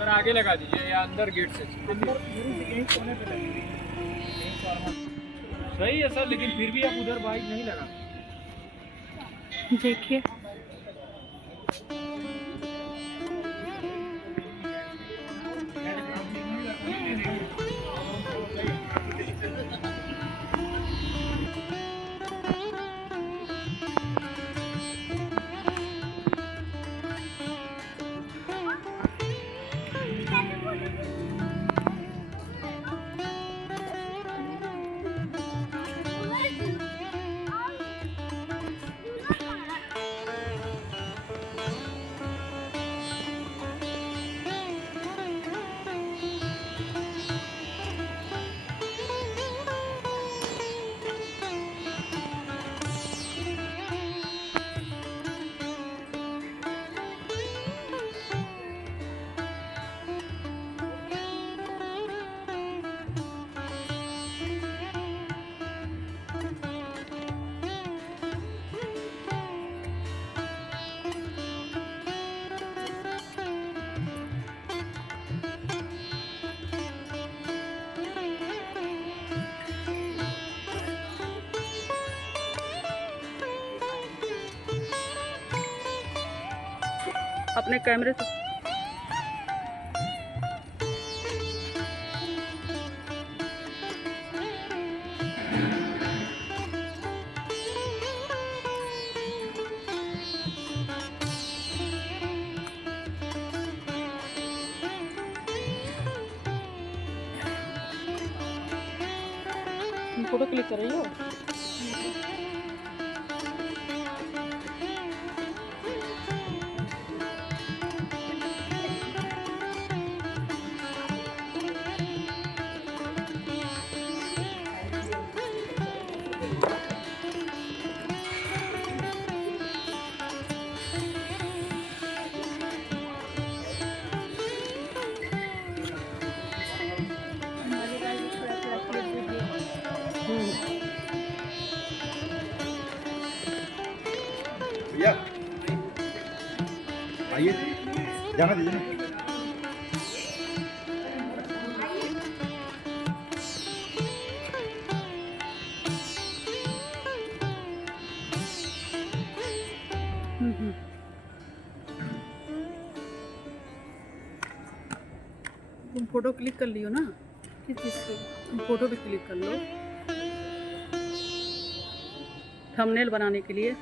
Sir आगे लगा दीजिए या अंदर गेट से अंदर यही कोने पे लगेगी। सही है सर, लेकिन फिर भी आप उधर बाइक नहीं लगा। देखिए अपने कैमरे से फोटो क्लिक कर रही हो। भैया आइए, जाना दीजिए ना। तुम फोटो क्लिक कर लियो ना, किस चीज़ की? तुम फोटो भी क्लिक कर लो थंबनेल बनाने के लिए।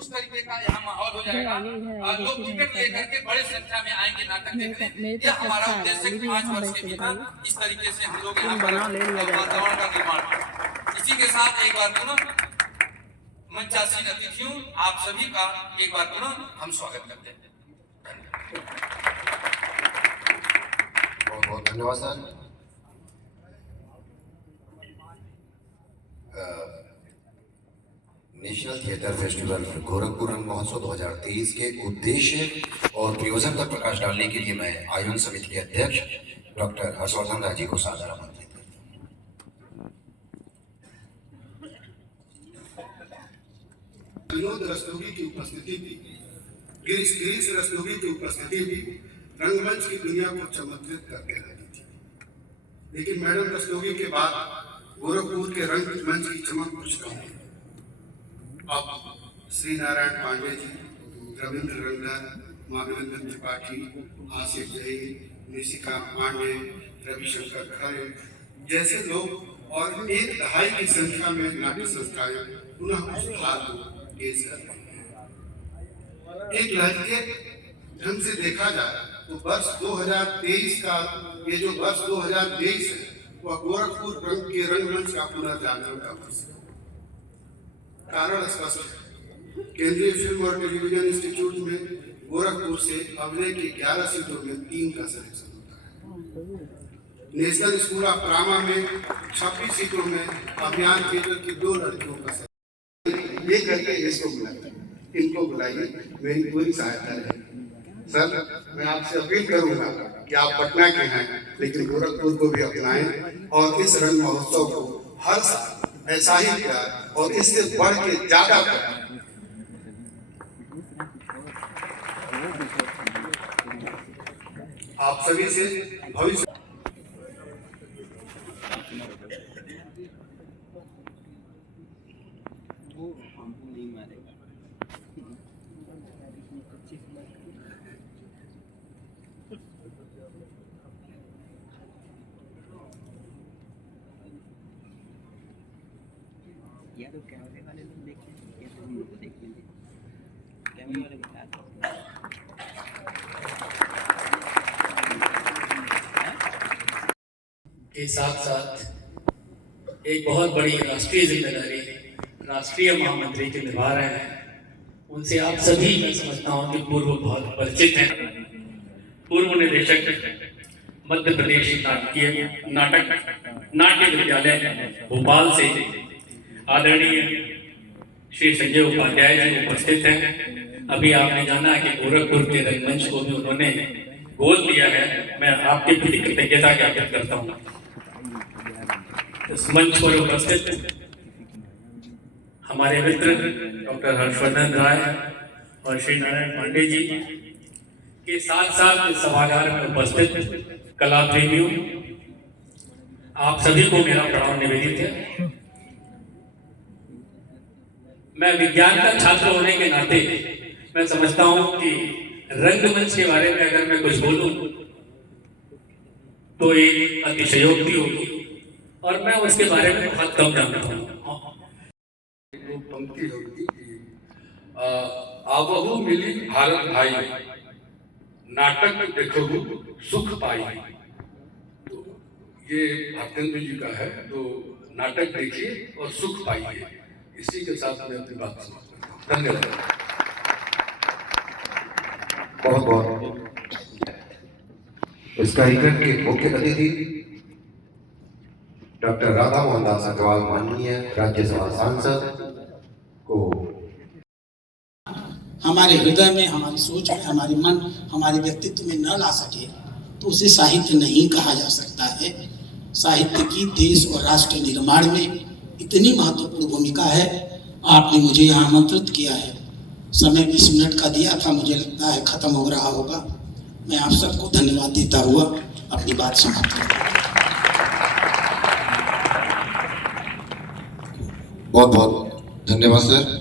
उस तरीके का यहाँ माहौल हो जाएगा। लोग टिकट लेकर के बड़े संख्या में आएंगे नाटक देखने। यह हमारा उद्देश्य है कि 5 वर्ष के भीतर इस तरीके से हम लोग यहाँ पर वातावरण का निर्माण करें। इसी के साथ एक बार पुनः मंचासीन अतिथियों आप सभी का एक बार पुनः हम स्वागत करते हैं। बहुत बहुत धन्यवाद sir. National theatre festival Gorakhpur रंग महोत्सव 2023 के उद्देश्य और प्रयोजन पर प्रकाश डालने के लिए मैं आयोजन समिति के अध्यक्ष डॉक्टर हर्षवर्धन राजी को सादर आमंत्रित करता हूं। विनोद रस्तोगी की उपस्थिति भी, गिरीश रस्तोगी की उपस्थिति भी रंगमंच की दुनिया को चमत्कृत करके रही थी। लेकिन मैडम रस्तोगी के बाद गोरखपुर के रंगमंच की चमक कुछ कम है। अब श्री नारायण पांडे जी, रविंद्र रंगन, माधवेंद्र त्रिपाठी, आसिफ जैन, निशिका पांडे, रविशंकर खरे जैसे लोग और एक दहाई की संख्या में नाट्य संस्थाएं पुनः उस भार को पेश कर रही हैं। एक लहजे ढंग से देखा जाए तो वर्ष 2023 का ये जो वर्ष 2023 है वह गोरखपुर के रंगमंच का पुनर्जागरण का वर्ष है। कारण स्पष्ट है। केंद्रीय फिल्म और टेलीविजन इंस्टीट्यूट में गोरखपुर से अभिनय की 11 सीटों में 3 का सिलेक्शन होता है। नेशनल स्कूल ऑफ ड्रामा में 26 सीटों में अभियान थिएटर की 2 लड़कियों का सिलेक्शन। ये करके इसको बुलाइए, इनको बुलाइए, मेरी पूरी सहायता रहेगी। सर, मैं आपसे अपील करूंगा कि आप पटना के हैं लेकिन गोरखपुर को भी अपनाएं और इस रंग महोत्सव को हर साल ऐसा ही प्यार और इससे बढ़ के ज्यादा प्यार आप सभी से भविष्य या तो कैमरे वाले लोग देख लेंगे या तो हम लोग देख लेंगे। कैमरे वाले बता के साथ साथ एक बहुत बड़ी राष्ट्रीय जिम्मेदारी राष्ट्रीय महामंत्री के निभा रहे हैं। उनसे आप सभी मैं समझता हूँ कि पूर्व बहुत परिचित हैं। पूर्व निदेशक मध्य प्रदेश नाट्य विद्यालय भोपाल से आदरणीय श्री संजय उपाध्याय जी उपस्थित हैं। अभी आपने जाना कि गोरखपुर के रंगमंच को भी उन्होंने गोद दिया है। मैं आपके प्रति कृतज्ञता ज्ञापित करता हूँ। इस मंच पर उपस्थित हमारे मित्र डॉक्टर हर्षवर्धन राय और श्री नारायण पांडे जी के साथ साथ इस सभागार में उपस्थित कला प्रेमियों, आप सभी को मेरा प्रणाम निवेदित है। मैं विज्ञान का छात्र होने के नाते मैं समझता हूं कि रंगमंच के बारे में अगर मैं कुछ बोलूं तो एक अतिशयोक्ति होगी और मैं उसके बारे में बहुत कम जानता हूं। पंक्ति होगी आवहु मिली भारत भाई, नाटक देखो सुख पाई। तो ये भारतेंद्र जी का है, तो नाटक देखिए और सुख पाइए। इसी के साथ मैं अपनी बात समाप्त करता हूँ। धन्यवाद। बहुत बहुत इस कार्यक्रम के मुख्य अतिथि डॉक्टर राधा मोहन दास अग्रवाल माननीय राज्यसभा सांसद को हमारे हृदय में, हमारी सोच में, हमारे मन, हमारे व्यक्तित्व में न ला सके तो उसे साहित्य नहीं कहा जा सकता है। साहित्य की देश और राष्ट्र निर्माण में इतनी महत्वपूर्ण भूमिका है। आपने मुझे यहाँ आमंत्रित किया है, समय 20 मिनट का दिया था, मुझे लगता है खत्म हो रहा होगा। मैं आप सबको धन्यवाद देता हुआ अपनी बात समाप्त करता हूँ। बहुत बहुत धन्यवाद सर।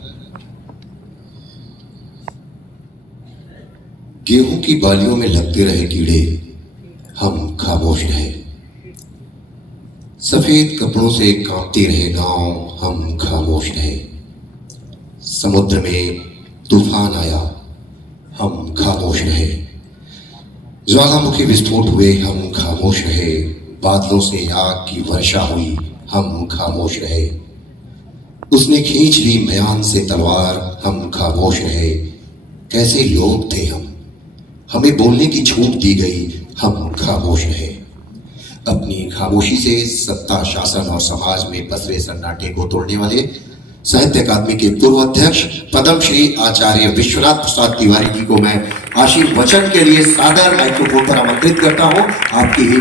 गेहूं की बालियों में लगते रहे कीड़े, हम खामोश रहे। सफेद कपड़ों से कांपते रहे गांव, हम खामोश रहे। समुद्र में तूफान आया, हम खामोश रहे। ज्वालामुखी विस्फोट हुए, हम खामोश रहे। बादलों से आग की वर्षा हुई, हम खामोश रहे। उसने खींच ली म्यान से तलवार, हम खामोश रहे। कैसे लोग थे हम, हमें बोलने की छूट दी गई, हम खामोश रहे। अपनी खामोशी से सत्ता, शासन और समाज में पसरे सन्नाटे को तोड़ने वाले साहित्य अकादमी के पूर्व अध्यक्ष पद्मश्री आचार्य विश्वनाथ प्रसाद तिवारी जी को मैं आशीर्वचन के लिए सादर माइक्रोफोन पर आमंत्रित करता हूं, आपकी ही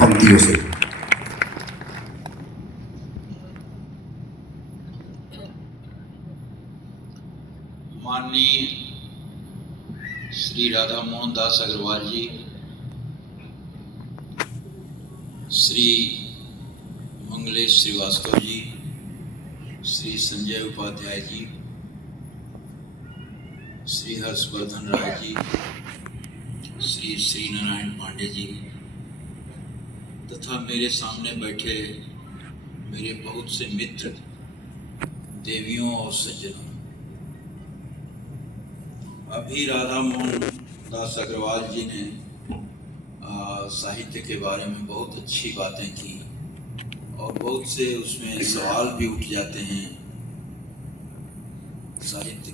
पंक्तियों से। माननीय श्री राधा मोहन दास अग्रवाल जी, श्री मंगलेश श्रीवास्तव जी, श्री संजय उपाध्याय जी, श्री हर्षवर्धन राय जी, श्री श्री नारायण पांडे जी तथा मेरे सामने बैठे मेरे बहुत से मित्र, देवियों और सज्जनों, अभी राधा मोहन दास अग्रवाल जी ने साहित्य के बारे में बहुत अच्छी बातें की और बहुत से उसमें सवाल भी उठ जाते हैं। साहित्य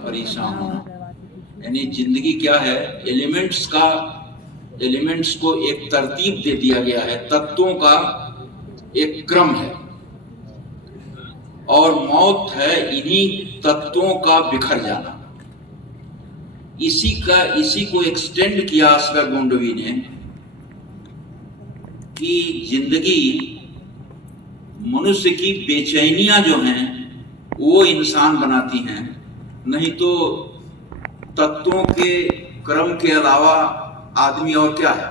परेशान होना यानी जिंदगी क्या है, एलिमेंट्स को एक तरतीब दे दिया गया है, तत्वों का एक क्रम है और मौत है इन्हीं तत्वों का बिखर जाना। इसी को एक्सटेंड किया असगर गोंडवी ने कि जिंदगी मनुष्य की बेचैनियां जो हैं वो इंसान बनाती हैं, नहीं तो तत्वों के क्रम के अलावा आदमी और क्या है।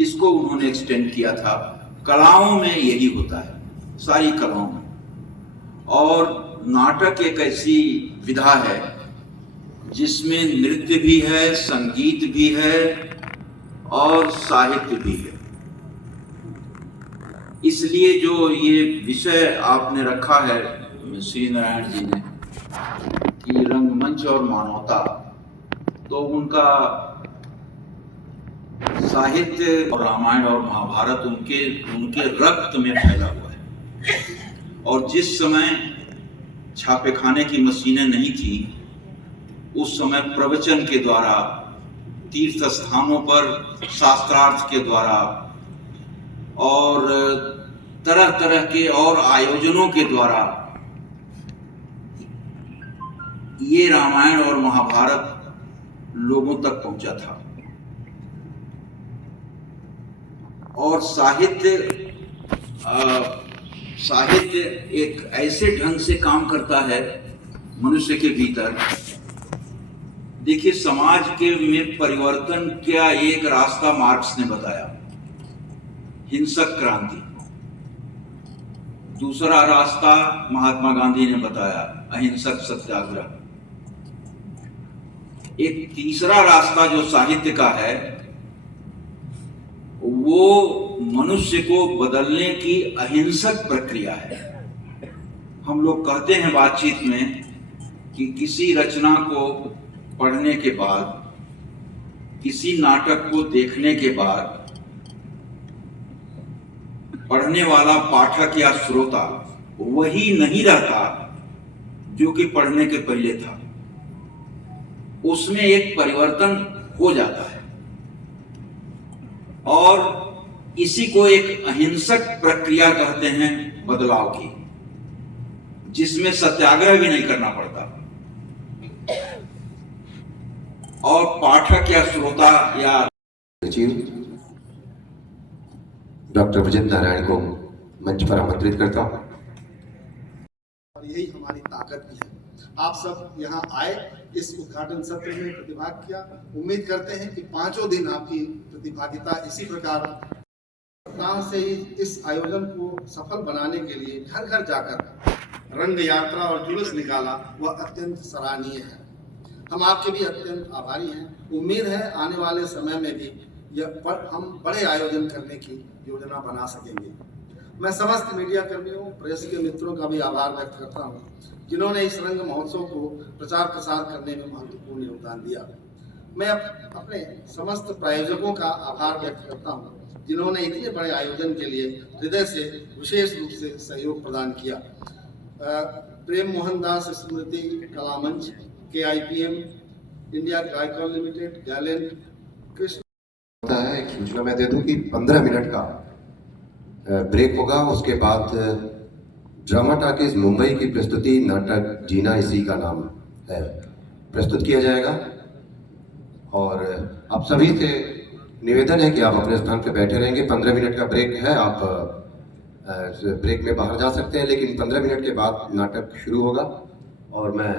इसको उन्होंने एक्सटेंड किया था। कलाओं में यही होता है, सारी कलाओं में। और नाटक एक ऐसी विधा है जिसमें नृत्य भी है, संगीत भी है और साहित्य भी है। इसलिए जो ये विषय आपने रखा है श्री नारायण जी ने कि रंगमंच और मानवता, तो उनका साहित्य और रामायण और महाभारत उनके रक्त में फैला हुआ है। और जिस समय छापेखाने की मशीनें नहीं थी, उस समय प्रवचन के द्वारा, तीर्थ स्थानों पर शास्त्रार्थ के द्वारा और तरह तरह के और आयोजनों के द्वारा ये रामायण और महाभारत लोगों तक पहुंचा था। और साहित्य एक ऐसे ढंग से काम करता है मनुष्य के भीतर। देखिए, समाज के में परिवर्तन क्या एक रास्ता मार्क्स ने बताया, हिंसक क्रांति। दूसरा रास्ता महात्मा गांधी ने बताया, अहिंसक सत्याग्रह। एक तीसरा रास्ता जो साहित्य का है, वो मनुष्य को बदलने की अहिंसक प्रक्रिया है। हम लोग कहते हैं बातचीत में कि किसी रचना को पढ़ने के बाद, किसी नाटक को देखने के बाद पढ़ने वाला पाठक या श्रोता वही नहीं रहता जो कि पढ़ने के पहले था। उसमें एक परिवर्तन हो जाता है और इसी को एक अहिंसक प्रक्रिया कहते हैं बदलाव की, जिसमें सत्याग्रह भी नहीं करना पड़ता और पाठक या श्रोता या डॉक्टर ब्रजेंद्र नारायण को मंच पर आमंत्रित करता हूं। और यही हमारी ताकत भी है। आप सब यहाँ आए, इस उद्घाटन सत्र में प्रतिभाग किया। उम्मीद करते हैं कि 5 दिन आपकी प्रतिभागिता इसी प्रकार से ही इस आयोजन को सफल बनाने के लिए घर घर जाकर रंग यात्रा और जुलूस निकाला, वह अत्यंत सराहनीय है। हम आपके भी अत्यंत आभारी हैं। उम्मीद है आने वाले समय में भी हम बड़े आयोजन करने की योजना बना सकेंगे। मैं समस्त मीडिया कर्मियों, प्रेस के मित्रों का भी आभार व्यक्त करता हूँ जिन्होंने इस रंग महोत्सव को प्रचार प्रसार करने में महत्वपूर्ण योगदान दिया। मैं अपने समस्त प्रायोजकों का आभार व्यक्त करता हूँ जिन्होंने इतने बड़े आयोजन के लिए हृदय से विशेष रूप से सहयोग प्रदान किया। प्रेम मोहन दास स्मृति कला मंच, KIPM, India glycol limited, Gallant, Krishna. होता है एक सूचना मैं दे दूं कि 15 मिनट का ब्रेक होगा। उसके बाद ड्रामा टाकीज मुंबई की प्रस्तुति नाटक जीना इसी का नाम है प्रस्तुत किया जाएगा। और आप सभी से निवेदन है कि आप अपने स्थान पर बैठे रहेंगे। 15 मिनट का ब्रेक है, आप ब्रेक में बाहर जा सकते हैं, लेकिन 15 मिनट के बाद नाटक शुरू होगा। और मैं